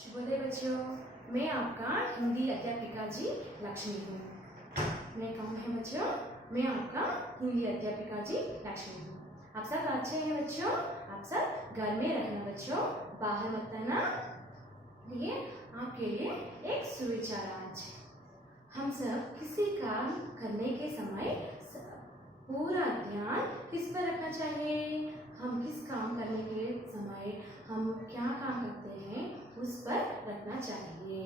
शुभोदय बच्चों, मैं आपका हिंदी अध्यापिका जी लक्ष्मी हूँ। मैं कौन है बच्चों? मैं आपका हिंदी अध्यापिका जी लक्ष्मी हूँ। आप सब अच्छे हैं बच्चों? आप सब घर में रहना बच्चों, बाहर मत आना। ये आपके लिए एक सुविचार आज। हम सब किसी काम करने के समय पूरा ध्यान किस पर रखना चाहिए? हम किस काम करने के समय हम क्या काम करते हैं उस पर रखना चाहिए।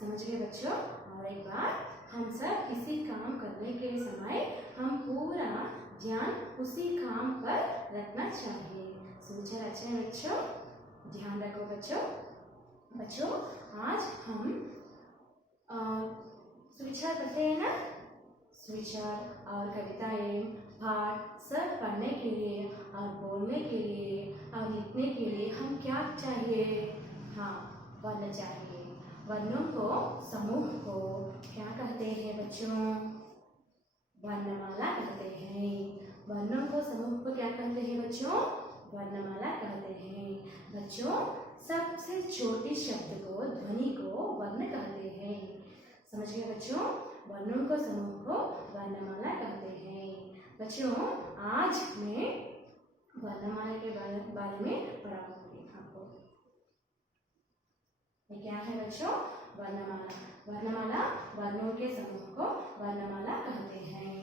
समझ गए बच्चों? और एक बार, हम सब किसी काम करने के समय हम पूरा ध्यान उसी काम पर रखना चाहिए। सुविचार अच्छे हैं बच्चों? ध्यान रखो बच्चों। बच्चों, आज हम सुविचार करते हैं ना। सुविचार और कविताएं पाठ सब पढ़ने के लिए और बोलने के लिए और लिखने के लिए हम क्या चाहिए? हाँ, वर्ण चाहिए। वर्णों को, समूह को क्या कहते हैं बच्चों? वर्णमाला कहते हैं। वर्णों को, समूह को क्या कहते हैं बच्चों? वर्णमाला कहते हैं। बच्चों, सबसे छोटी शब्द को, ध्वनि को वर्ण कहते हैं। समझ गए बच्चों? वर्णों को, समूह को वर्णमाला कहते हैं। बच्चों, आज मैं वर्णमाला के बारे में पढ़ाऊंगी आपको। ये क्या है बच्चों? वर्णमाला। वर्णमाला वर्णों के समूह को वर्णमाला कहते हैं।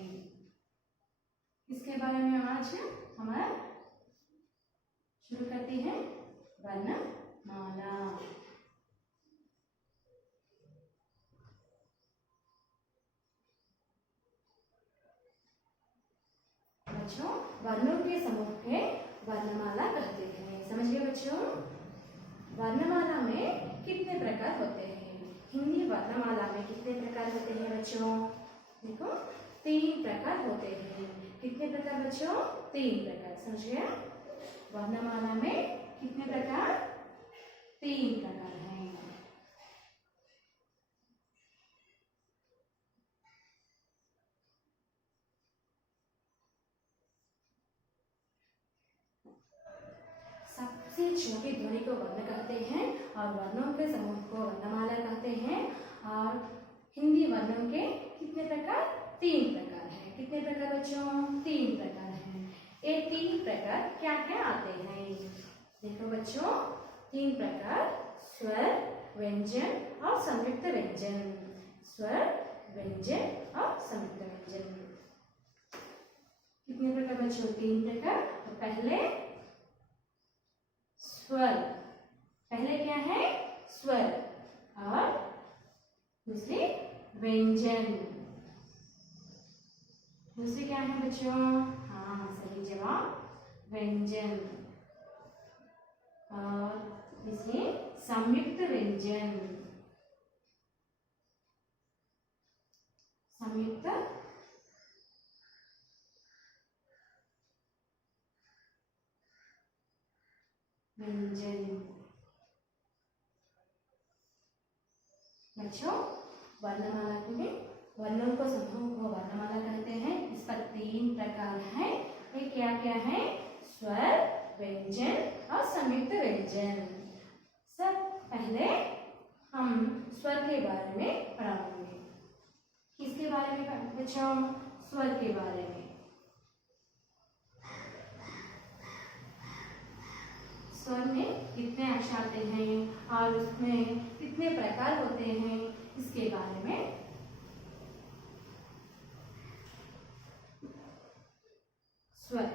इसके बारे में आज हम शुरू करते हैं। वर्णमाला। बच्चों, वर्णों के समूह के वर्णमाला कहते हैं। समझ गए बच्चों? वर्णमाला में कितने प्रकार होते हैं? हिंदी वर्णमाला में कितने प्रकार होते हैं बच्चों? देखो, 3 प्रकार होते हैं। कितने प्रकार बच्चों? 3 प्रकार। समझ गए? वर्णमाला में कितने प्रकार? 3 प्रकार हैं। सबसे छोटी ध्वनि को वर्ण कहते हैं और वर्णों के समूह को वर्णमाला कहते हैं। और हिंदी वर्णों के कितने प्रकार? 3 प्रकार हैं। कितने प्रकार बच्चों? 3 प्रकार हैं। ये 3 प्रकार क्या क्या आते हैं? देखो बच्चों, 3 प्रकार: स्वर, व्यंजन और संयुक्त व्यंजन। स्वर, व्यंजन और संयुक्त व्यंजन। कितने प्रकार बच्चों? 3 प्रकार। तो पहले स्वर। पहले क्या है? स्वर। और दूसरी व्यंजन। दूसरी क्या है बच्चों? हाँ, सही जवाब, व्यंजन। और तीसरी संयुक्त व्यंजन। संयुक्त व्यंजन। बच्चों, वर्णमाला में वर्णों को, समूह को वर्णमाला कहते हैं। इस पर 3 प्रकार हैं। ये क्या क्या है? स्वर, व्यंजन और संयुक्त व्यंजन। सब पहले हम स्वर के बारे में पढ़ाएंगे। किसके बारे में बच्चों? स्वर के बारे में। स्वर में कितने अक्षर आते हैं और उसमें कितने प्रकार होते हैं, इसके बारे में। स्वर।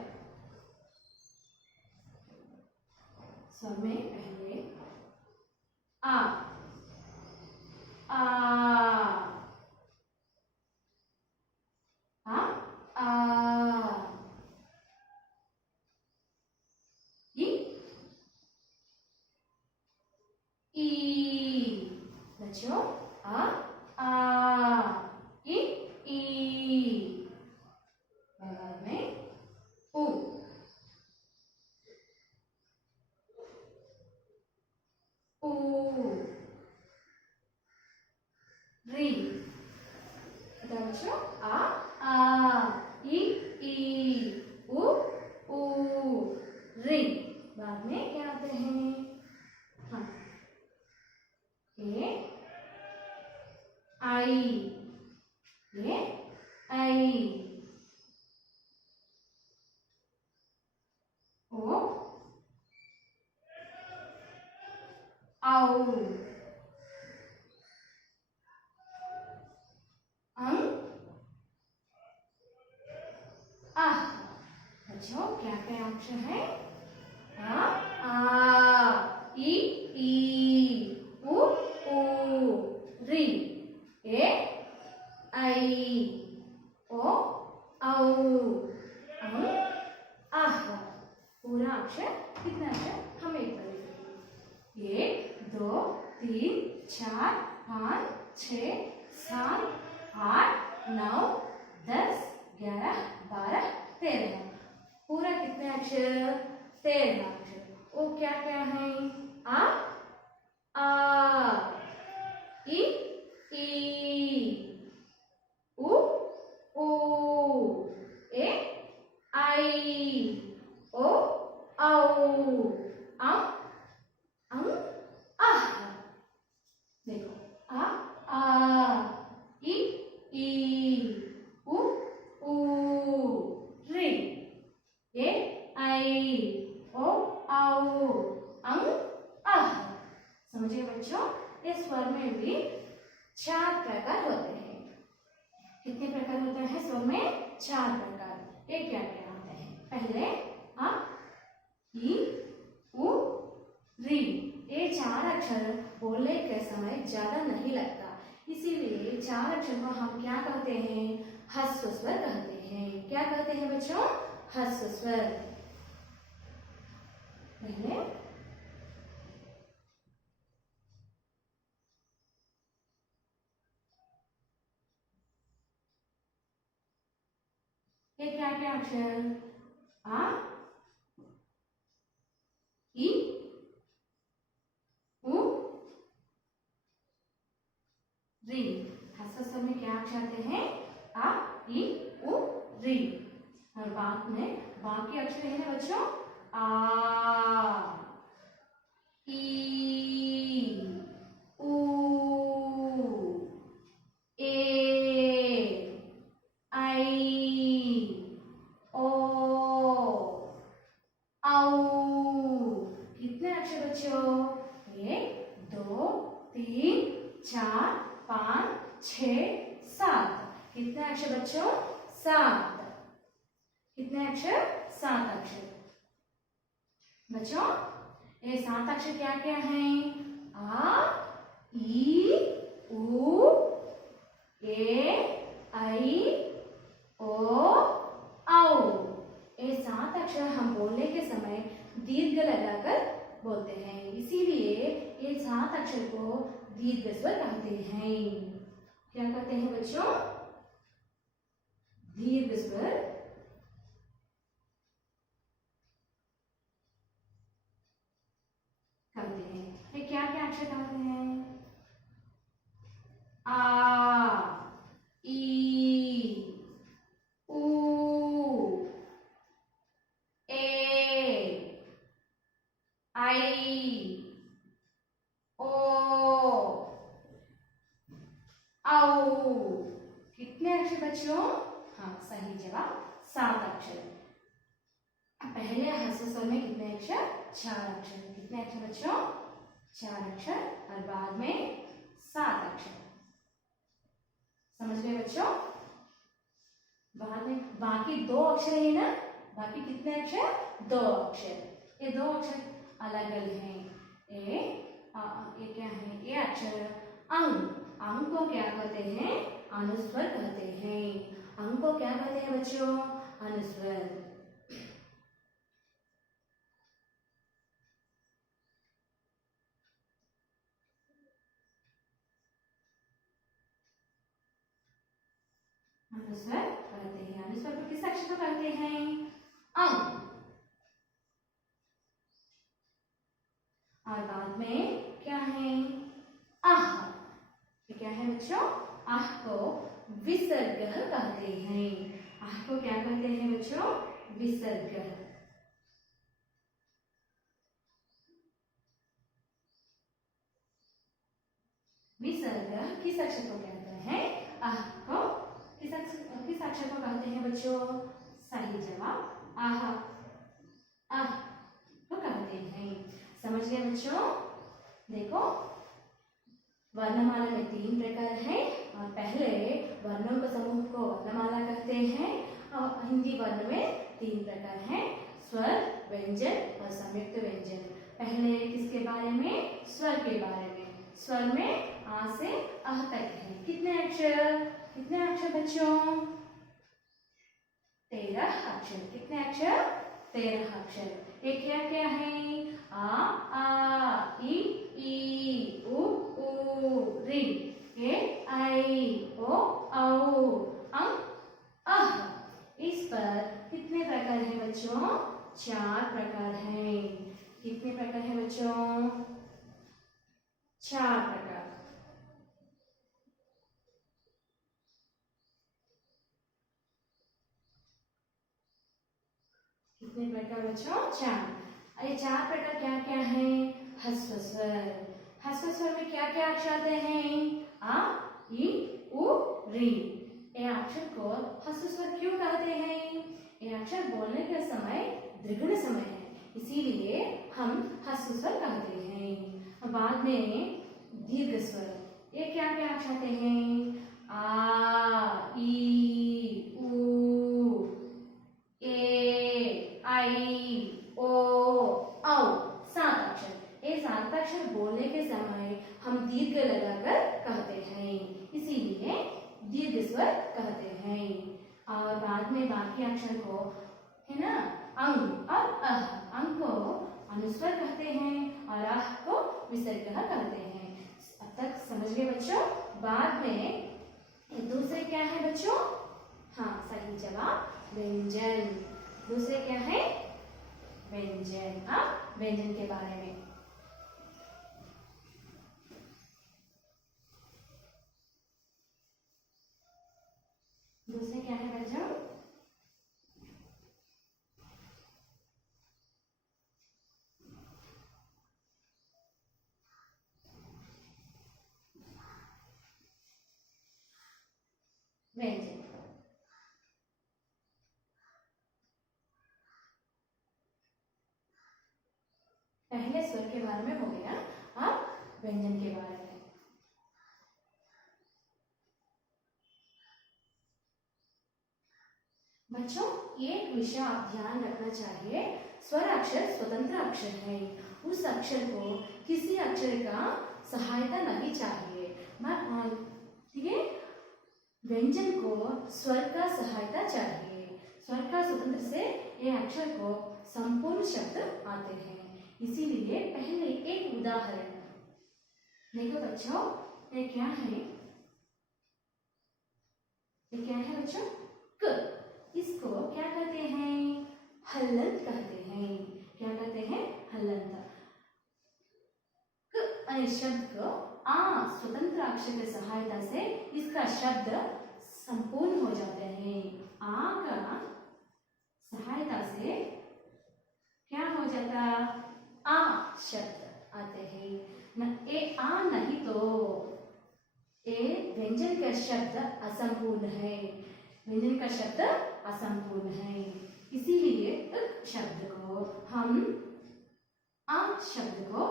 स्वर में पहले आ, आ, बच्चों, आ, इ, ई। बाद में उ, ऊ, री। बच्चों, आ, इ, ई, उ, ऊ, री। बाद में क्या आते हैं? हाँ, औ अं आह। बच्चों क्या क्या अक्षर है? आ ई उ री ए आई ओ औ अं आह। पूरा अक्षर कितना अक्षर हम एक बार लिखेंगे। 1 2 3 4 5 6 7 8 9 10 11 12 13। पूरा कितने अक्षर? 13 अक्षर। वो क्या क्या है? आ ई उ ए आई ओ औ अं अं आह। देखो आ ई उ री ए आई ओ औ अं आह। समझे बच्चों? इस स्वर में भी 4 प्रकार होते हैं। कितने प्रकार होते हैं स्वर में? 4 प्रकार। ये क्या क्या होते हैं? पहले आ ई उ री। ये 4 अक्षर बोलने के समय ज्यादा नहीं लगता, इसीलिए 4 अक्षर को हम क्या कहते हैं? ह्रस्व स्वर कहते हैं। क्या कहते हैं बच्चों? ह्रस्व स्वर। पहले ये क्या क्या अक्षर? आ ई उ री। ह्रस्व स्वर में क्या अक्षर आते हैं? आ ई उ री। और बाद में बाकी अक्षर है बच्चों? आ ई उ ए आई ओ औ। कितने अक्षर बच्चों? 1 2 3 4 5 6 7। कितने अक्षर बच्चों? 7। कितने अक्षर? 7 अक्षर। बच्चों ये 7 अक्षर क्या क्या हैं? आ ई उ ए आई ओ औ। ये 7 अक्षर हम बोलने के समय दीर्घ लगाकर बोलते हैं, इसीलिए ये 7 अक्षर को दीर्घ स्वर कहते हैं। क्या कहते हैं बच्चों? दीर्घ स्वर कहते हैं। ये क्या क्या अक्षर कहते हैं? आ ई उ ए आई ओ औ। कितने अक्षर बच्चों? हाँ सही जवाब 7 अक्षर। पहले ह्रस्व स्वर में कितने अक्षर? 4 अक्षर। कितने अक्षर बच्चों? 4 अक्षर। और बाद में 7 अक्षर। समझ गए बच्चों? बाद में बाकी 2 अक्षर है ना? बाकी कितने अक्षर? 2 अक्षर। ये 2 अक्षर अलग अलग हैं। ये क्या है? ये अक्षर अंग। अंग को क्या कहते हैं? अनुस्वर कहते हैं। अंग को क्या कहते हैं बच्चों? अनुस्वर। अनुस्वर कहते हैं। अनुस्वर को किस अक्षर को कहते हैं? अंग। और बाद में क्या है? आह। ये क्या है बच्चों? आह को विसर्ग कहते हैं। आह को क्या कहते हैं बच्चों? विसर्ग। विसर्ग किस अक्षर को कहते हैं? आह को किस अक्षर को कहते हैं बच्चों? सही जवाब आह। आह को कहते हैं। समझ गए बच्चों? देखो वर्णमाला में 3 प्रकार हैं और पहले वर्णों के समूह को वर्णमाला कहते हैं और हिंदी वर्ण में 3 प्रकार हैं, स्वर, व्यंजन और संयुक्त व्यंजन। पहले किसके बारे में? स्वर के बारे में। स्वर में आ से अह तक है। कितने अक्षर बच्चों? 13 अक्षर। कितने अक्षर? 13 अक्षर। ये क्या क्या है? आ इ ई उ ऋ, ए आई ओ औ अं अह। इस पर कितने प्रकार हैं बच्चों? 4 प्रकार हैं। कितने प्रकार हैं बच्चों? 4 प्रकार। कितने प्रकार बच्चों? 4। अरे 4 प्रकार क्या क्या है? ह्रस्व स्वर। ह्रस्व स्वर में क्या क्या अक्षर आते हैं? आ इ उ ऋ। ये अक्षर को ह्रस्व स्वर क्यों कहते हैं? ये अक्षर बोलने के समय द्विगुण समय है, इसीलिए हम ह्रस्व स्वर कहते हैं। बाद में दीर्घ स्वर। ये क्या क्या अक्षर आते हैं? आ ई उ ए आई ओ औ। 7 अक्षर। ये 7 अक्षर बोलने के समय हम दीर्घ लगाकर कहते हैं, इसीलिए दीर्घ स्वर कहते हैं। और बाद में बाकी अक्षर को है ना अंग और अह। अंग को अनुस्वर कहते हैं और अह को विसर्ग कहते हैं। अब तक समझ गए बच्चों? बाद में दूसरे क्या है बच्चों? हाँ, सही जवाब व्यंजन। दूसरे क्या है? व्यंजन। अब व्यंजन के बारे में दूसरे क्या है बच्चों? व्यंजन। पहले स्वर के बारे में हो गया, अब व्यंजन के बारे में। बच्चों एक विषय आप ध्यान रखना चाहिए, स्वर अक्षर स्वतंत्र अक्षर है। उस अक्षर को किसी अक्षर का सहायता नहीं चाहिए। ठीक है? व्यंजन को स्वर का सहायता चाहिए। स्वर का स्वतंत्र से ये अक्षर को संपूर्ण शब्द आते हैं, इसीलिए पहले एक उदाहरण देखो बच्चों। ये क्या है? ये क्या है बच्चों? क। इसको क्या कहते हैं? हलंत कहते हैं। क्या कहते हैं? हलंत। क शब्द को आ स्वतंत्र अक्षर की सहायता से इसका शब्द संपूर्ण हो जाते हैं। आ का सहायता से क्या हो जाता? आ शब्द आते हैं। ए आ नहीं तो ए व्यंजन का शब्द असंपूर्ण है। व्यंजन का शब्द असंपूर्ण है, इसीलिए शब्द को हम आ शब्द को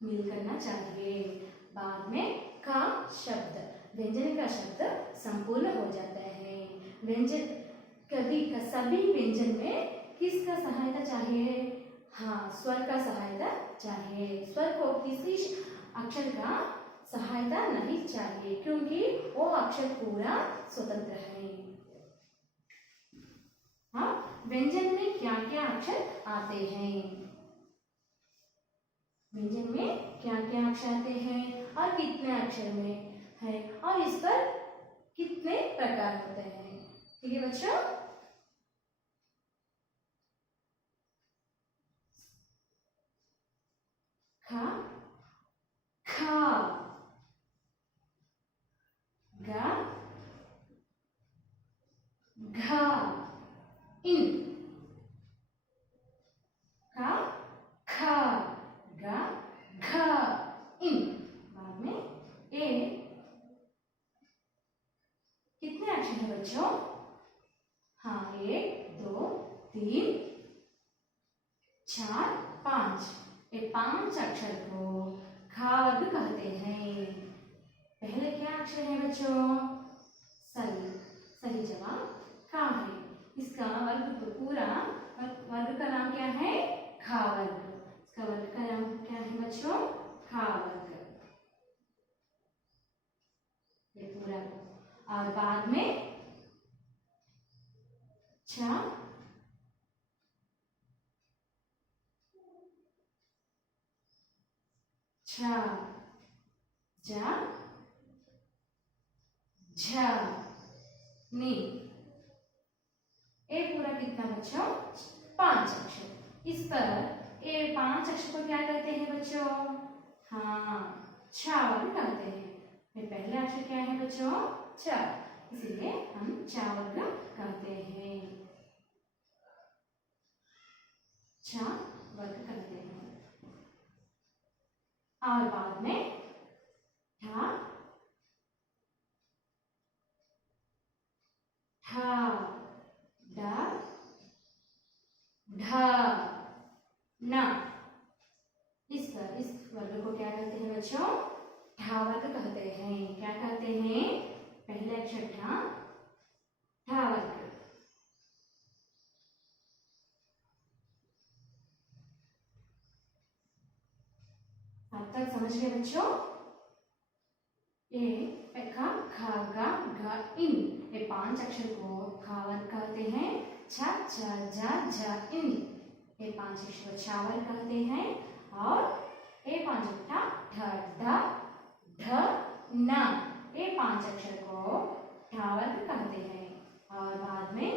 मिल करना चाहिए। बाद में का शब्द व्यंजन का शब्द संपूर्ण हो जाता है। व्यंजन कभी सभी व्यंजन में किसका सहायता चाहिए? हाँ, स्वर का सहायता चाहिए। स्वर को किसी अक्षर का सहायता नहीं चाहिए, क्योंकि वो अक्षर पूरा स्वतंत्र है। हाँ, व्यंजन में क्या क्या अक्षर आते हैं? व्यंजन में क्या क्या अक्षर आते हैं और कितने अक्षर में है, और इस पर कितने प्रकार होते हैं? ठीक है बच्चों? खा, खा, गा, घा, इन, का, खा, गा, घा, इन। बाद में ए। कितने अक्षर हैं बच्चों? हाँ, 1 2 3 4 5। ये 5 अक्षर को खा वर्ग कहते हैं। पहले क्या अक्षर है बच्चों? सही, सही जवाब खा है। इसका वर्ग पूरा वर्ग का नाम क्या है? खा वर्ग। इसका वर्ग का नाम क्या है बच्चों? खा वर्ग। ये पूरा। और बाद में छ, जा, झ, नी। ये पूरा कितना बच्चों? 5 अक्षर। इस पर ये 5 अक्षर को क्या कहते हैं बच्चों? हाँ, छ वर्ग कहते हैं। फिर पहला अक्षर क्या है बच्चों? छ, इसीलिए हम छ वर्ग कहते हैं। छ वर्ग कहते हैं। और बाद में ठा, ठा, डा, ढ, न। इस वर्ग को क्या कहते हैं बच्चों? ठा वर्ग कहते हैं। क्या कहते हैं? पहले अक्षर ठा, ठा वर्ग। अब तक समझ गए बच्चों? ये खा, खा, गा, घ, इन, ये 5 अक्षर को खा वर्ग कहते हैं। छ, छ, ज, झ, इन, ये 5 अक्षर को छ वर्ग कहते हैं। और ये 5 ठा, ठ, ढ, ढ, न, ये 5 अक्षर को ठा वर्ग कहते हैं। और बाद में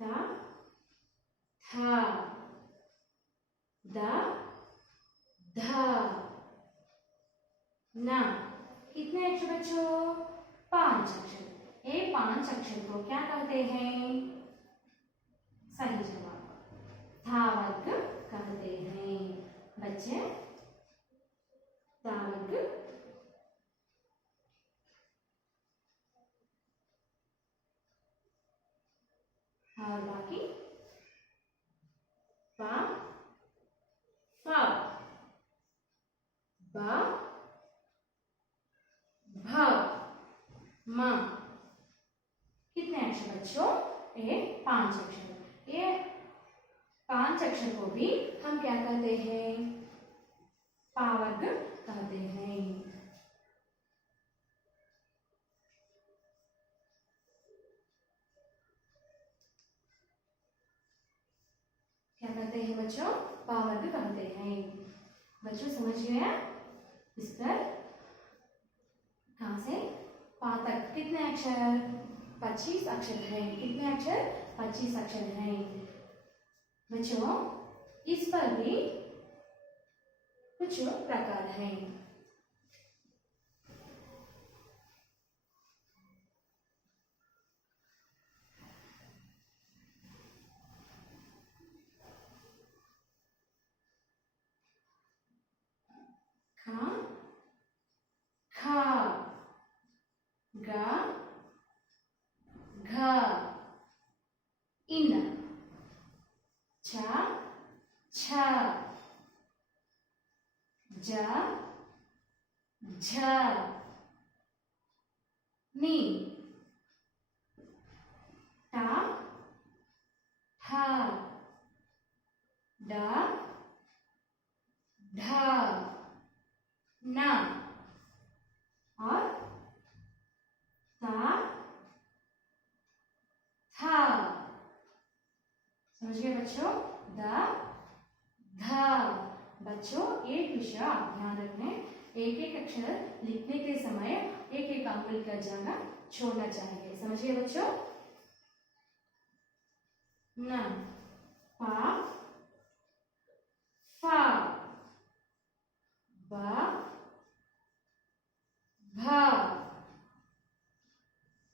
ता, था, दा, धा, ना। कितने अक्षर बच्चों? 5 अक्षर। ये 5 अक्षर को क्या कहते हैं? सही जवाब था वर्ग कहते हैं। बच्चे ता वर्ग, और बाकी पा, फा, बा, भ, म। कितने अक्षर बच्चों? ये 5 अक्षर। ये 5 अक्षर को भी हम क्या कहते हैं? पा वर्ग कहते हैं। क्या कहते हैं बच्चों? पा वर्ग कहते हैं। बच्चों समझ गए? इस पर कहां से पा तक कितने अक्षर? 25 अक्षर हैं। कितने अक्षर? 25 अक्षर हैं। बच्चों इस पर भी कुछ प्रकार हैं। खा, खा, गा, घा, इन, छा, छा, जा, झा, नी, टा, ठा, डा, ढा, ना, और ता, था। समझ गए बच्चों? दा, धा। बच्चों एक विषय आप ध्यान रखने, एक एक अक्षर लिखने के समय एक एक अंगुल का जगह छोड़ना चाहिए। समझ गए बच्चों? न, पा, फा, बा, भा,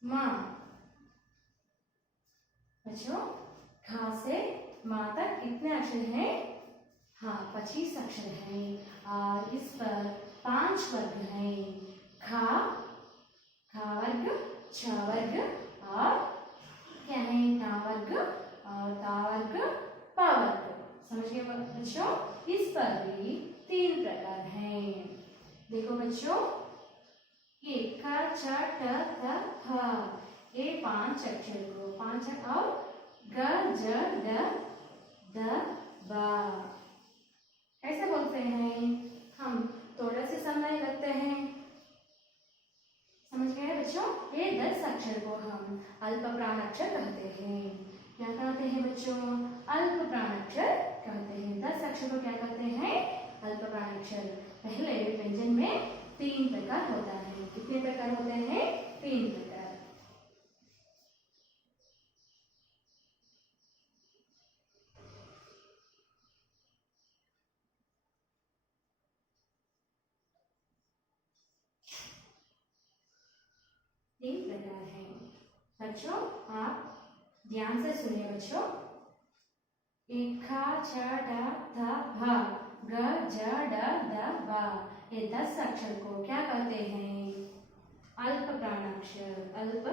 मा। बच्चों खा से माँ तक कितने अक्षर हैं? हाँ, 25 अक्षर हैं। और इस पर 5 वर्ग हैं। खा, खा वर्ग, छ वर्ग, और क्या है? टा वर्ग बच्चों इस पर भी 3 प्रकार हैं। देखो बच्चों, ये क छ ट थ फ, ये 5 अक्षर को 5 और ग ज ड द ब ऐसे बोलते हैं। हम थोड़ा से समय लगते हैं, समझ गए बच्चों। ये 10 अक्षर को हम अल्प प्राणाक्षर कहते हैं। क्या कहते हैं बच्चों? अल्प प्राणाक्षर कहते हैं। 10 अक्षर को क्या कहते हैं? अल्प प्राणाक्षर। पहले व्यंजन में 3 प्रकार होता है। कितने प्रकार होते हैं? 3 प्रकार। है बच्चों, आप ध्यान से सुनिए बच्चों। एक ख छ ड ध भ ग ज ड द ब, ये 10 अक्षर को क्या कहते हैं? अल्प प्राणाक्षर। अल्प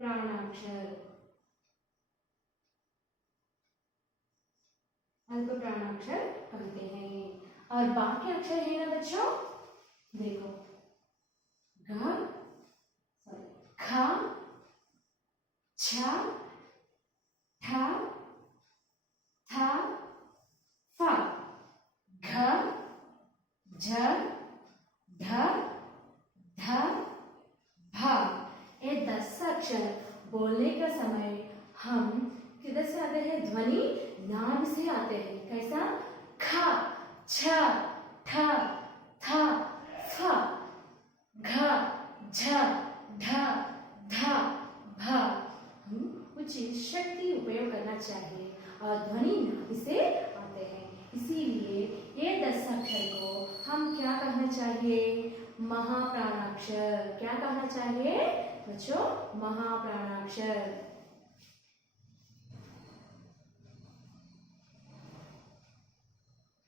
प्राणाक्षर। अल्प प्राणाक्षर कहते हैं। और बाकी अक्षर है ना बच्चों, देखो ग ख छ ठ थ फ घ झ ढ ध भ, ये 10 अक्षर बोलने का समय हम किधर से आते हैं? ध्वनि नाभ से आते हैं। कैसा? ख छ ठ थ फ घ झ ढ ध भ। कुछ शक्ति उपयोग करना चाहिए और ध्वनि नाभि से आते हैं, इसीलिए ये 10 अक्षर को हम क्या कहना चाहिए? महाप्राणाक्षर। क्या कहना चाहिए बच्चों? महाप्राणाक्षर।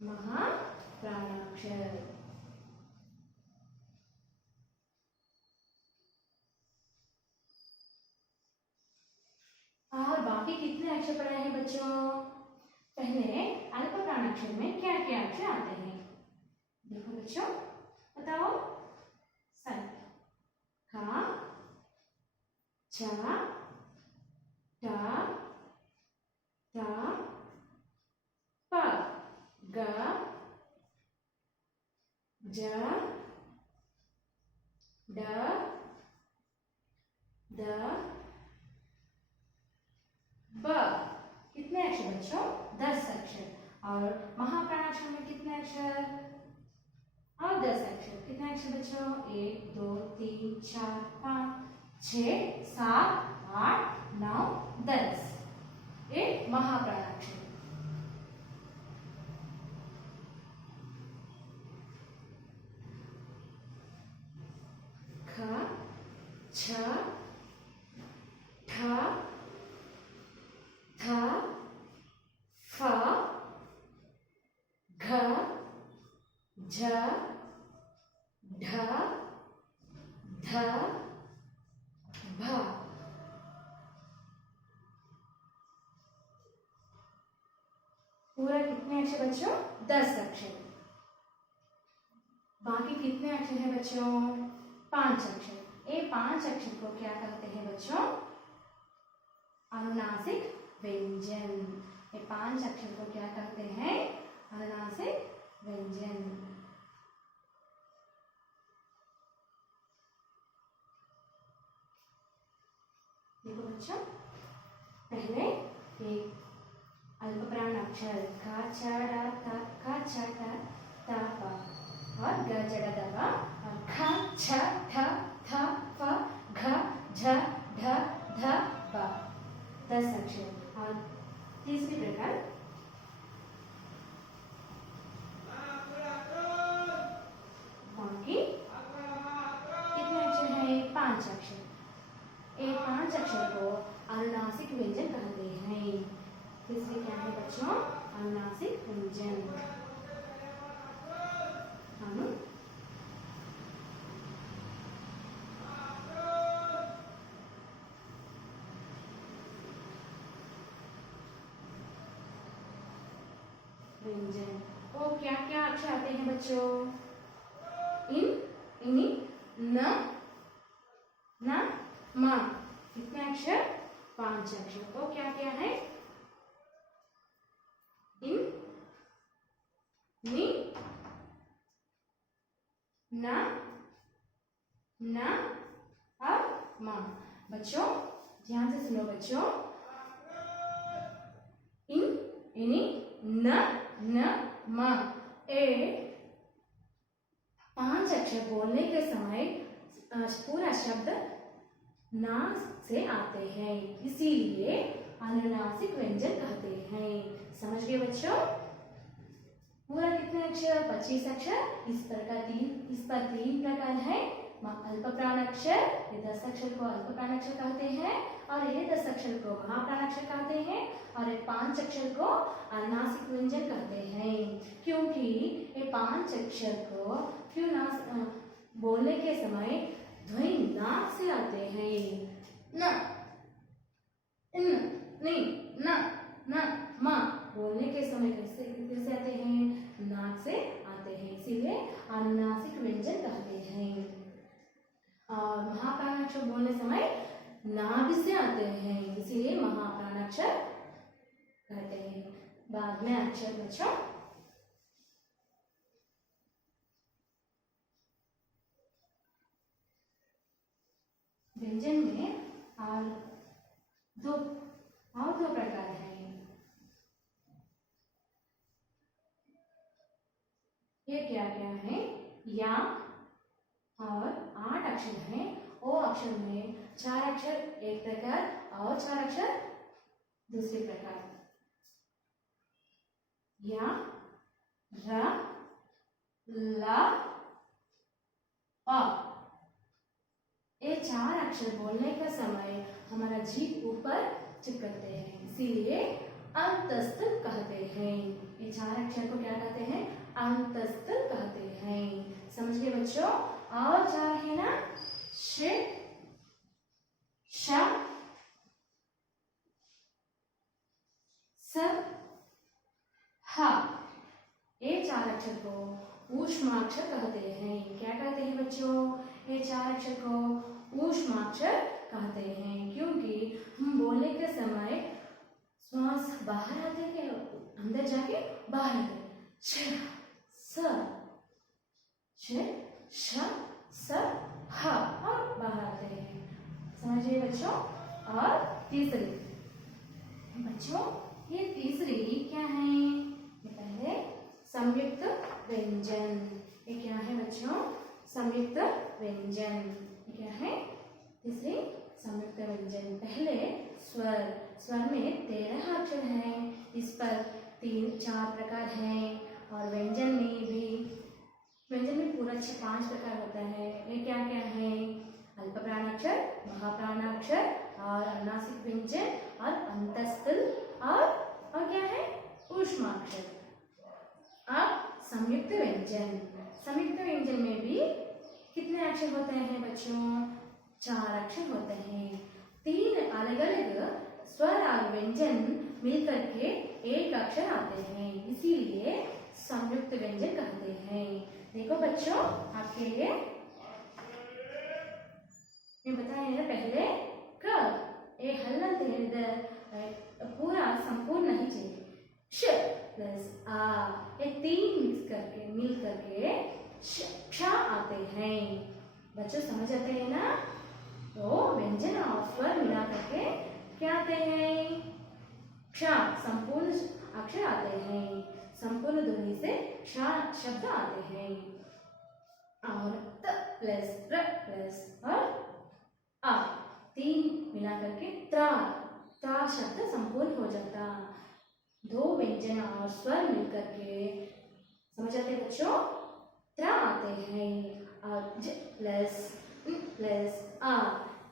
महाप्राणाक्षर। और बाकी कितने अक्षर पढ़े हैं बच्चों? पहले अल्प प्राणाक्षर में क्या क्या अक्षर आते हैं? देखो बच्चों, बताओ। स ख छ ट थ प ग ज ड द ब। कितने अक्षर बच्चों? 10 अक्षर। और महाप्राणाक्षर में कितने अक्षर? और 10 अक्षर। कितने अक्षर बच्चों? 1 2 3 4 5 6 7 8 9 10, ये महाप्राणाक्षर। ख छ ठ थ फ घ झ ढ ध भ। पूरा कितने अक्षर बच्चों? 10 अक्षर। बाकी कितने अक्षर है बच्चों? 5 अक्षर। ये 5 अक्षर को क्या कहते हैं बच्चों? अनुनासिक व्यंजन। ये 5 अक्षर को क्या कहते हैं? अनुनासिक व्यंजन। देखो बच्चों, पहले एक अल्प प्राणाक्षर ख छ ड थ ख छ ठ त प और ग ज ड द ब, और ख छ ठ थ फ घ झ ढ ध ब, 10 अक्षर। और तीसरी प्रकार बाकी कितने अक्षर है? 5 अक्षर। ये 5 अक्षर को अनुनासिक व्यंजन कहते हैं। तीसरे क्या है बच्चों? अनुनासिक व्यंजन। व्यंजन। वो क्या क्या अक्षर आते हैं बच्चों? इन, इनी, न, म। कितने अक्षर? 5 अक्षर। तो क्या क्या है? इन, नि, न और म। बच्चों ध्यान से सुनो बच्चों। इन, इनी, न, म। ए 5 अक्षर बोलने के समय पूरा शब्द नाक से आते हैं, इसीलिए अनुनासिक व्यंजन कहते हैं। समझ गए बच्चों? पूरा कितने अक्षर? 25 अक्षर। इस पर 3 प्रकार है। अल्प प्राणाक्षर, ये 10 अक्षर को अल्प प्राणाक्षर कहते हैं, और ये 10 अक्षर को महाप्राणाक्षर कहते हैं, और ये 5 अक्षर को अनुनासिक व्यंजन कहते हैं। क्योंकि ये 5 अक्षर को बोलने के समय ध्वनि नाक से आते हैं। न, इन, नि, न, म बोलने के समय कैसे आते हैं? नाक से आते हैं, इसीलिए अनुनासिक व्यंजन कहते हैं। और महाप्राणाक्षर बोलने समय नाभि से आते हैं, इसीलिए महाप्राणाक्षर कहते हैं। बाद में अक्षर बच्चों व्यंजन में और दो प्रकार हैं। ये क्या क्या है? या और 8 अक्षर हैं। ओ अक्षर में 4 अक्षर एक प्रकार और 4 अक्षर दूसरे प्रकार। या, र, ला, अ। ये 4 अक्षर बोलने का समय हमारा जीभ ऊपर चिपकते हैं, इसीलिए अंतस्थ कहते हैं। ये 4 अक्षर को क्या कहते हैं? अंतस्थ कहते हैं। समझ गए बच्चों? और 4 है ना? श, श, स, ह। ये 4 अक्षर को ऊष्माक्षर कहते हैं। क्या कहते हैं बच्चों? ये 4 अक्षर को ऊष्माक्षर कहते हैं, क्योंकि हम बोलने के समय श्वास बाहर आते हैं, अंदर जाके बाहर आते। श, स, श, स, ह और बाहर आते हैं। समझिए बच्चों? और तीसरी बच्चों, ये तीसरी क्या है? ये पहले संयुक्त व्यंजन। ये क्या है बच्चों? संयुक्त व्यंजन। ये क्या है? तीसरी संयुक्त व्यंजन। पहले स्वर में 13 अक्षर हैं। इस पर 3-4 प्रकार हैं, और व्यंजन में पूरा 5 प्रकार होता है। ये क्या क्या है? अल्प प्राणाक्षर, महाप्राणाक्षर और अनुनासिक व्यंजन और अंतस्थ और क्या है? ऊष्माक्षर। अब संयुक्त व्यंजन। संयुक्त व्यंजन में भी कितने अक्षर होते हैं बच्चों? 4 अक्षर होते हैं। 3 अलग अलग स्वर और व्यंजन मिलकर के एक अक्षर आते हैं, इसीलिए संयुक्त व्यंजन कहते हैं। देखो बच्चों, आपके लिए मैं बताया ना पहले क। ये हल्ला पूरा संपूर्ण नहीं चाहिए। श प्लस आ, ये 3 मिल करके क्ष आते हैं। बच्चों समझ आते हैं ना? तो व्यंजन और स्वर मिला करके क्या आते हैं? क्ष संपूर्ण अक्षर आते हैं। संपूर्ण ध्वनि से क्ष शब्द आते हैं। और त प्लस र प्लस और आ 3 मिला करके त्र शब्द संपूर्ण हो जाता। 2 व्यंजन और स्वर मिलकर के समझ आते बच्चों? त्र आते हैं। और ज प्लस आ,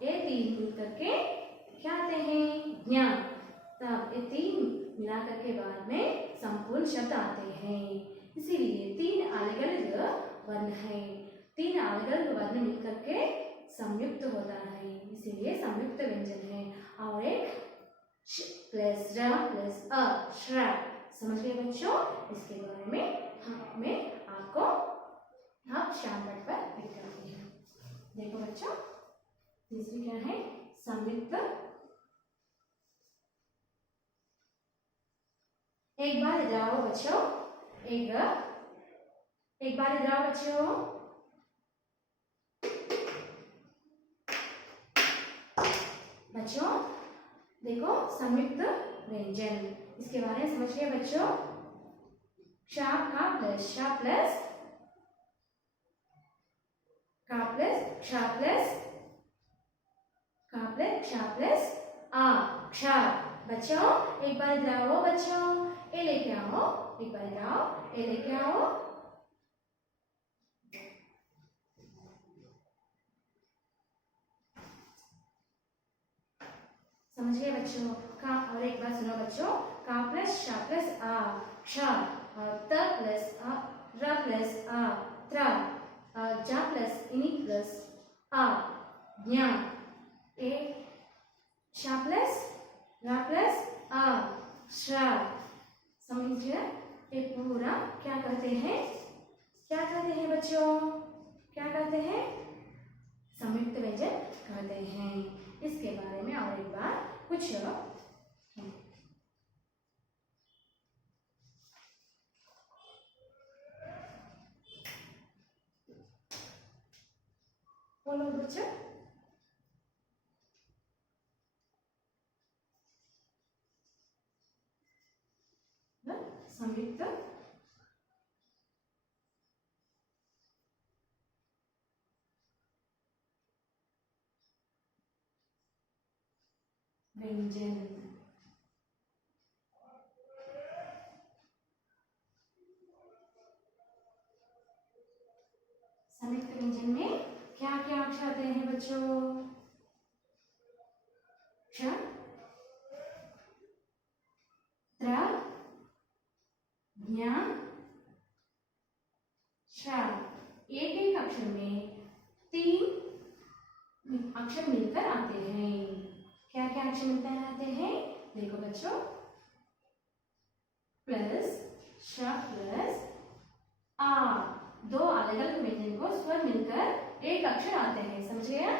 ये 3 मिलकर के क्या आते हैं? ज्ञा। तब ये 3 मिलाकर के बाद में संपूर्ण शब्द आते हैं, इसीलिए 3 अलग अलग वर्ण है। 3 अलग अलग वर्ण मिलकर के संयुक्त होता है, इसीलिए संयुक्त व्यंजन है। और एक श प्लस र प्लस अ, श्र समझ गए बच्चों? इसके बारे में मैं आपको हम शाम तक पर लिख करते हैं। देखो बच्चों, तीसरी क्या है? संयुक्त। एक बार इधर आओ बच्चों, एक बार इधर आओ बच्चों। बच्चों देखो, संयुक्त व्यंजन, इसके बारे में समझिए बच्चों। क्षा का प्लस क्षा प्लस का प्लस क्षा प्लस का प्लस क्षा प्लस आ, क्षा। बच्चों एक बार इधर आओ बच्चों, ए लेके आओ, एक बार इधर आओ, ए लेके आओ। समझ गए बच्चों? का, और एक बार सुनो बच्चों, का प्लस क्षा प्लस आ, क्षा, त प्लस आ, र प्लस आ, त्र, जा प्लस इनी प्लस आ, ज्ञा, ए क्षा प्लस रा प्लस आ, श्रा। समझिए? ये पूरा क्या कहते हैं? क्या कहते हैं बच्चों? क्या कहते हैं? संयुक्त व्यंजन कहते हैं। इसके बारे में और एक बार कुछ बोलो बच्चों। संयुक्त व्यंजन। संयुक्त व्यंजन में क्या क्या अक्षर आते हैं बच्चों? क्ष, त्र, ज्ञ, श। एक एक अक्षर में 3 अक्षर मिलकर आते हैं। क्या क्या अक्षर मिलकर आते हैं? देखो बच्चों, प्लस श प्लस आ, 2 अलग अलग व्यंजन को स्वर मिलकर एक अक्षर आते हैं। समझ गया?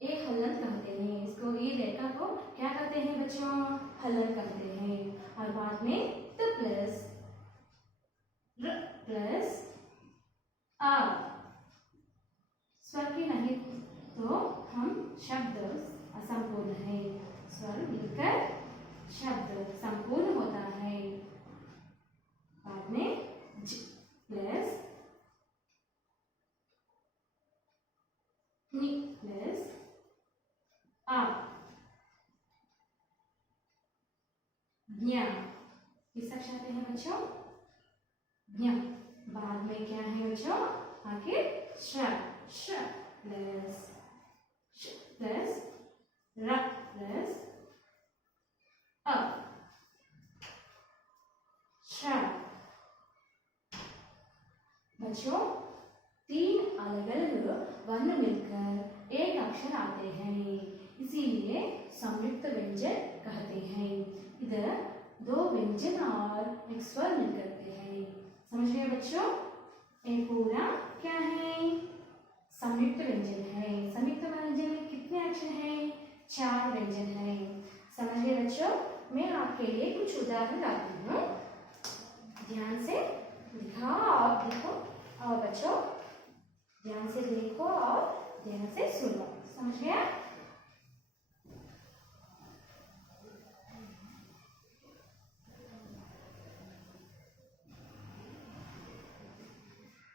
एक हलन कहते हैं इसको, ये रेखा को क्या कहते हैं बच्चों? हलन कहते हैं। और बाद में त प्लस र प्लस आ, स्वर की नहीं तो हम शब्द असंपूर्ण है, स्वर मिलकर शब्द संपूर्ण होता है। बाद में ज प्लस नि प्लस आ, ज्ञ। किस अक्षर आते हैं बच्चों? ज्ञ। बाद में क्या है बच्चों? आगे श, श प्लस श प्लस र प्लस अ, श। बच्चों 3 अलग अलग वर्ण मिलकर एक अक्षर आते हैं, इसीलिए संयुक्त व्यंजन कहते हैं। इधर 2 व्यंजन और एक स्वर मिलकर हैं। समझ गए बच्चों? ये पूरा क्या है? संयुक्त व्यंजन है। संयुक्त व्यंजन में कितने अक्षर हैं? 4 व्यंजन हैं। समझ गए बच्चों? मैं आपके लिए कुछ उदाहरण लाती हूँ, ध्यान से दिखाओ और देखो, और बच्चों ध्यान से देखो और ध्यान से सुनो। समझ गया?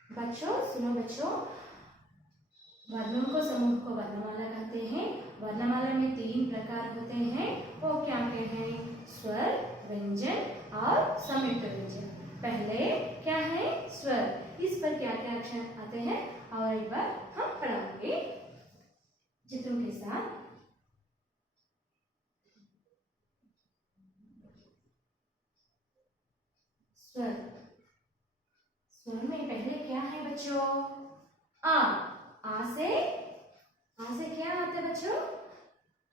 बच्चों सुनो बच्चों, वर्णों को समूह को वर्णमाला कहते हैं। वर्णमाला में 3 प्रकार होते हैं, वो क्या क्या हैं? स्वर, व्यंजन और संयुक्त व्यंजन। पहले क्या है? स्वर। इस पर क्या क्या अक्षर आते हैं और एक बार हम पढ़ाएंगे चित्रों के साथ। स्वर, स्वर में पहले क्या है बच्चों? आ, आ से आ से क्या आता है बच्चों?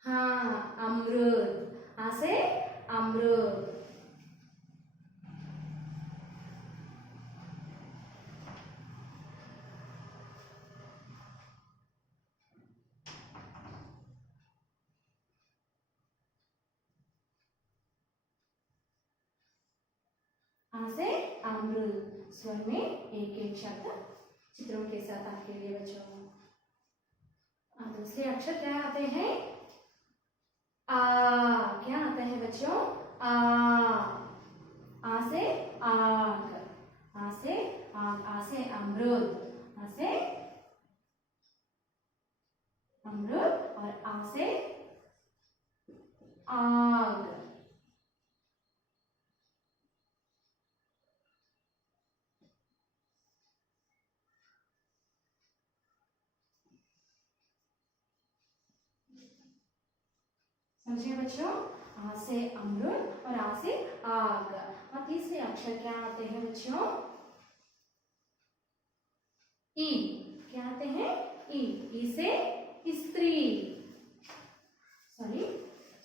हाँ, अमरूद। आ से अमरूद। आ से अमरूद। स्वर में एक एक शब्द चित्रों के साथ आपके लिए बच्चों। दूसरे अक्षर क्या आते हैं? आ। क्या आता है बच्चों? आ। आ से आग। आ से आग। आ से अमरूद। आ से अमरूद और आ से आग। समझे बच्चों? आ से अमरूद और आ से आग। और तीसरे अक्षर क्या आते हैं बच्चों? ई। क्या आते हैं? ई। ई से स्त्री। सॉरी,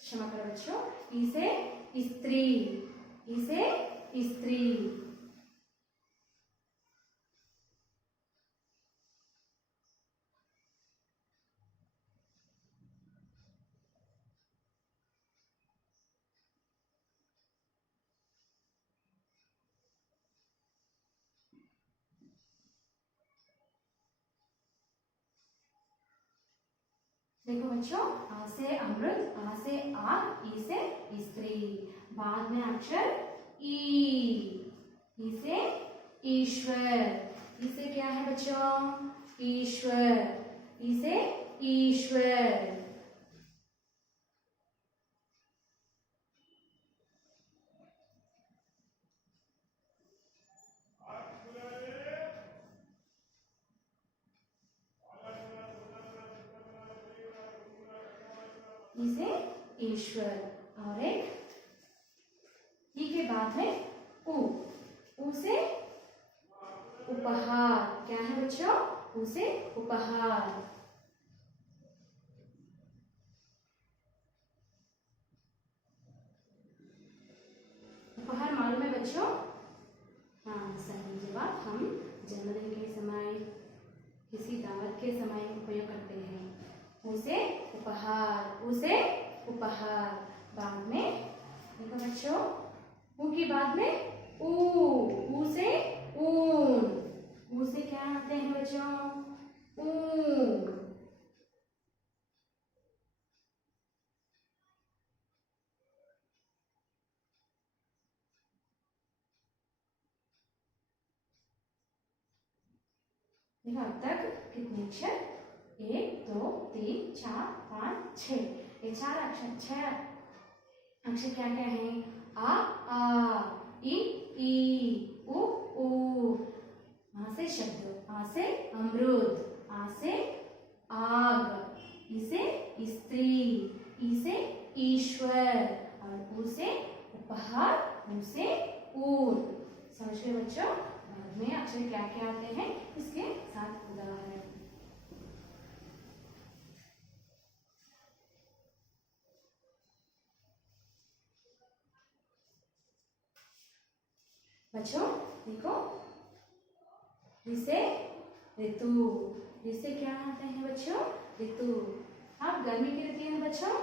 क्षमा करो बच्चों। ई से स्त्री। ई से स्त्री। देखो बच्चों, आ से अमृत, आ से आग, ई से स्त्री। बाद में अक्षर ई। ई से ईश्वर। ई से क्या है बच्चों? ईश्वर। ई से ईश्वर। ई से ईश्वर। और एक ई के बाद में उ। उ से उपहार। क्या है बच्चों? उ से उपहार। उपहार मालूम है बच्चों? हाँ, सही जवाब। हम जन्मदिन के समय, किसी दावत के समय उपयोग करते हैं। उसे उपहार। उसे उपहार। बाद में देखो बच्चों, ऊ की बाद में ऊ। ऊ से ऊन। ऊ से क्या आते हैं बच्चों? ऊन। देखो अब तक कितने अक्षर? 1 2 3 4 5 6। ये चार अक्षर, 6 अक्षर क्या क्या है? आ, ई, उ, ऊ। आ से शब्द। आ से अमरूद। आ से आग। ई से स्त्री। ई से ईश्वर। और ऊ से उपहार। ऊ से ऊन। समझ गए बच्चों? बाद में अक्षर क्या क्या आते हैं इसके साथ उदाहरण। बच्चों देखो, इसे ऋतु। इसे क्या आते हैं बच्चों? ऋतु। अब गर्मी की ऋतु है बच्चों।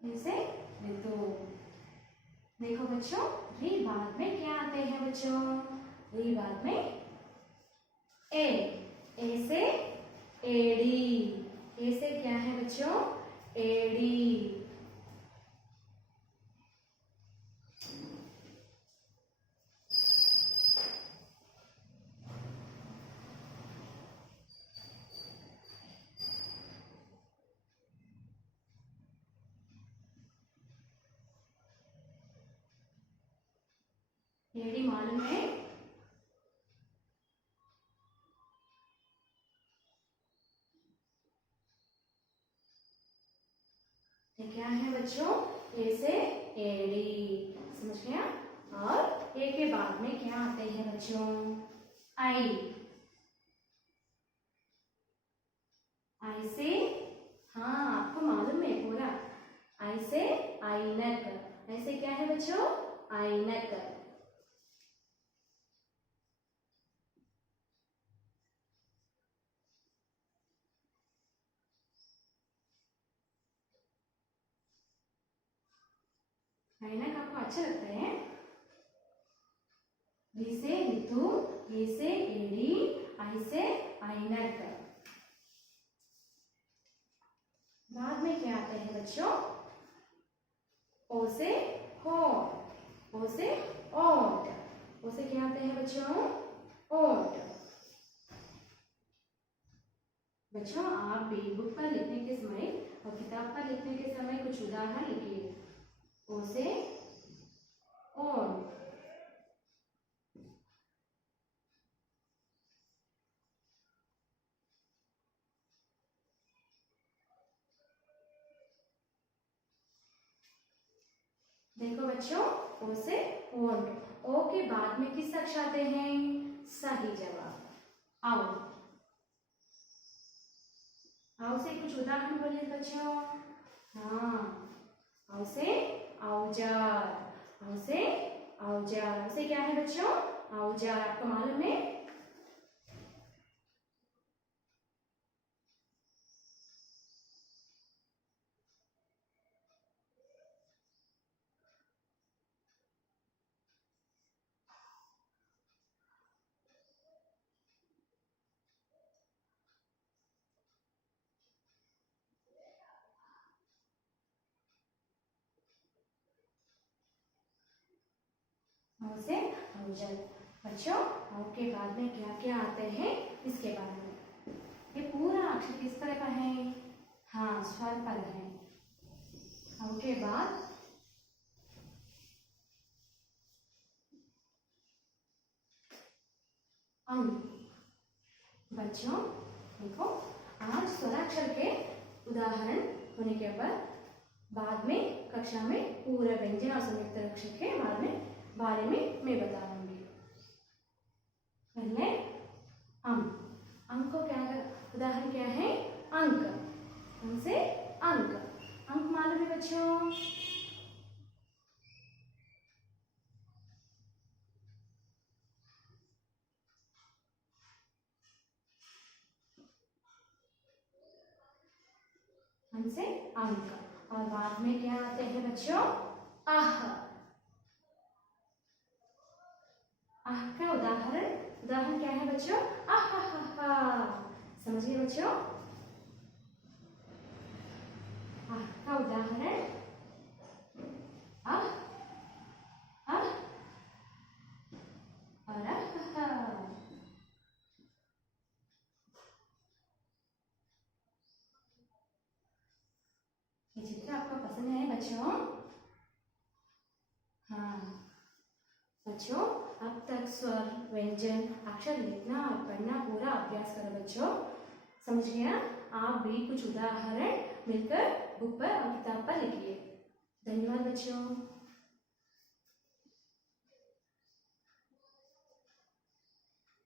इसे ऋतु। देखो बच्चों, री बाद में क्या आते हैं बच्चों? री बाद में ए। ए से एड़ी। ए से क्या है बच्चों? एड़ी। एड़ी मालूम है? ये क्या है बच्चों? ए से एड़ी, समझ गया? और ए के बाद में क्या आते हैं बच्चों? आई। आई से, हाँ आपको मालूम है पूरा। आई से ऐनक। ऐसे क्या है बच्चों? ऐनक। ऐनक आपको अच्छा लगता है? री से ऋतु, ए से एड़ी, आई से ऐनक। बाद में क्या आते हैं बच्चों? ओ से होठ, ओ से ओट। ओ से क्या आते हैं बच्चों? ओट। बच्चों आप भी बुक पर लिखने के समय और किताब पर लिखने के समय कुछ उदाहरण लिखिए। ओ से ओट। देखो बच्चों, ओ से ओट। ओ के बाद में किस अक्षर आते हैं? सही जवाब आओ। आओ से कुछ उदाहरण बोलिए बच्चों। हाँ, आओ से औजार। आओ से औजार। उसे क्या है बच्चों? औजार। आपको मालूम है? औ से औजल। बच्चों औ के बाद में क्या क्या आते हैं इसके बारे में। ये पूरा अक्षर किस तरह का है? हाँ, स्वर पर है। औ के बाद अंक। बच्चों देखो, आज स्वराक्षर के उदाहरण होने के बाद में कक्षा में पूरा व्यंजन और संयुक्त अक्षर के बारे में मैं बताऊंगी। पहले अंक। अंक को क्या उदाहरण क्या है? अंक। अंक से अंक। अंक मालूम है बच्चों? अंक से अंक। और बाद में क्या आते हैं बच्चों? आह। आह का उदाहरण क्या है बच्चों? आह हा हा हा। समझिए बच्चों, आह का उदाहरण आह, आह और आह हा हा। ये चित्र आपको पसंद है बच्चों? हाँ बच्चों, अब तक स्वर, व्यंजन, अक्षर लिखना और पढ़ना पूरा अभ्यास करो बच्चों। समझ गया? आप भी कुछ उदाहरण मिलकर बुक पर और किताब पर लिखिए। धन्यवाद बच्चों।